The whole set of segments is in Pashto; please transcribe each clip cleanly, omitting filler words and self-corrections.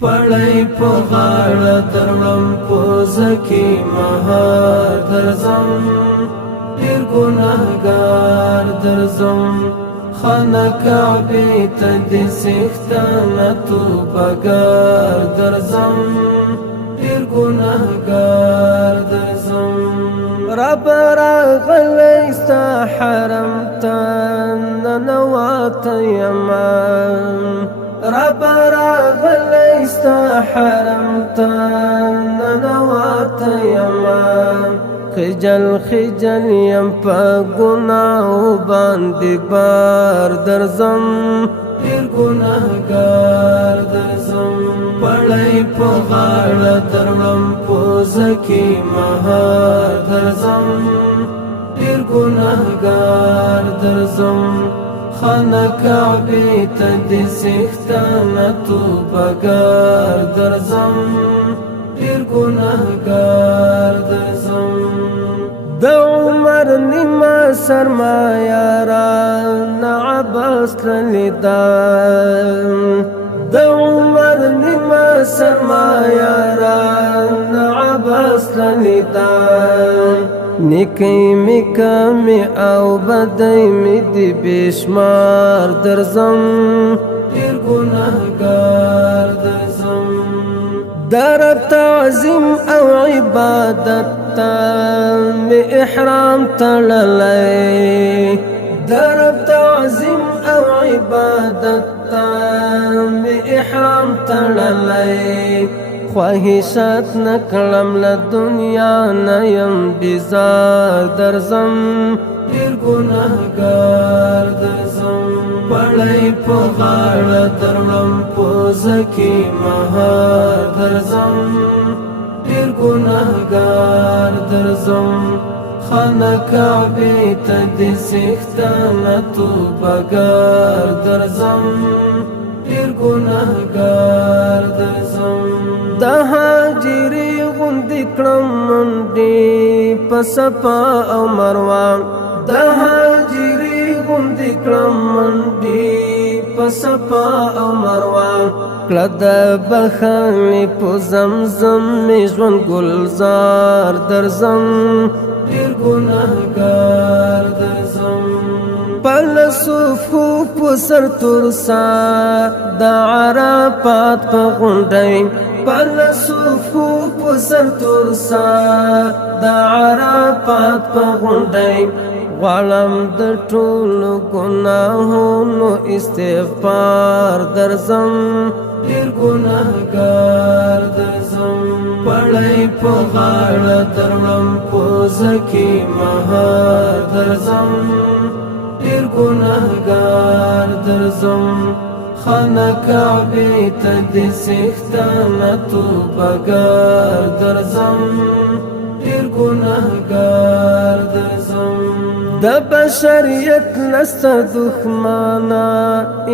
پړای په غاړه درړم پوزه کې مهار درځم ډېر ګناهګار درځم خانه کعبې ته دې څښتنه توبهګار درځم ډېر ګناهګار درځم رب راغلی ستا حرم ته ننوتی یمه رب راغلی ستا حرم ته ننوتی یمه خجل خجل یم په ګناهو باندې بار درځم ډېر ګناهګار درځم پړی په غاړه درړم پوزه کې مهار درځم ډېر ګناهګار درځم خانه کعبې ته دې څښتنه توبهګار درځم ډېر ګناهګار درځم د عمر نیمه سرمایه رانه عباس تللې ده د عمر نیمه سرمایه رانه عباس تللې ده نیکی می کمی او بدی می دی بشمار درځم ډېر ګناهګار درځم در تعظیم او عبادت ته می احرام تړلی در تعظیم او عبادت ته می احرام تړلی خواهشات نکړم له دنیا نه یم بیزار درځم ډېر ګناهګار درځم پړی په غاړه درړم پوزه کې مهار درځم ډېر ګناهګار درځم خانه کعبې ته دې څښتنه توبهګار درځم ډېر ګناهګار درځم د هاجرې غوندې کړم منډې په صفا او مروه د هاجرې غوندې کړم منډې په صفا او مروه کړه د بښنې په زمزم مې ژوند ګلزار درځم ډېر ګناهګار درځم پل صفو په سر ترسا د عرفات په غونډۍ پل صفو په سر ترسا د عرفات په غونډۍ غواړم د ټولو ګناهونو استغفار درځم ډېر ګناهګار درځم پړی په غاړه درړم پوزه کې مهار درځم ډېر ګناهګار درځم خانه کعبې ته دې څښتنه توبهګار درځم ډېر ګناهګار درځم د بشریت لسته دښمنه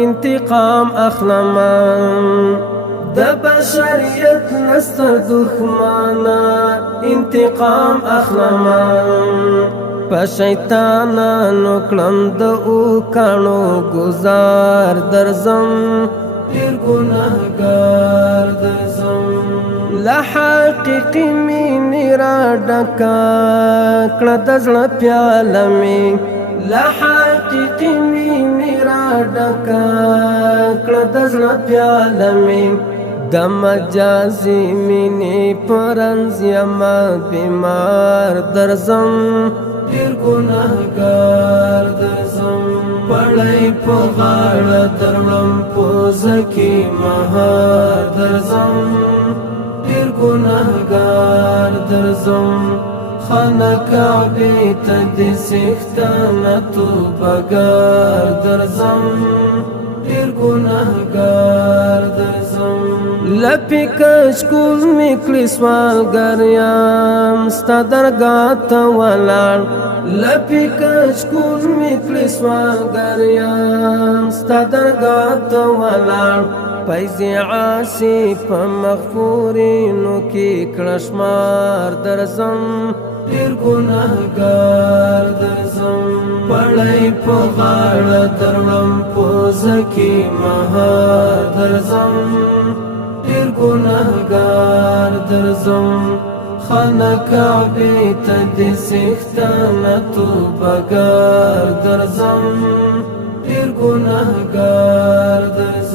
انتقام اخلمه د بشریت لسته دښمنه انتقام اخلمه په شیطانانو کړم د اوکاڼو ګزار درځم ډېر ګناهګار درځم له حقیقي مینې راډکه کړه د زړه پیاله مې له حقیقي مینې راډکه کړه د زړه پیاله مې د مجازي مینې په رنځ یمه بیمار درځم ډېر ګناهګار درځم پړی په غاړه درړم پوزه کې مهار درځم ډېر ګناهګار درځم خانه کعبې ته دې څښتنه توبهګار درځم ډېر ګناهګار درځم لپې کشکول مې کړې سوالګر یم ستا درګاه ته ولاړ لپې کشکول مې کړې سوالګر یم ستا درګاه ته ولاړ فیض عاصی په مغفورینو کې کړه شمار درځم ډېر ګناهګار درځم پړی په غاړه درړم پوزه کې مهار درځم ډېر ګناهګار درځم خانه کعبې ته دې څښتنه توبهګار درځم ډېر ګناهګار درځم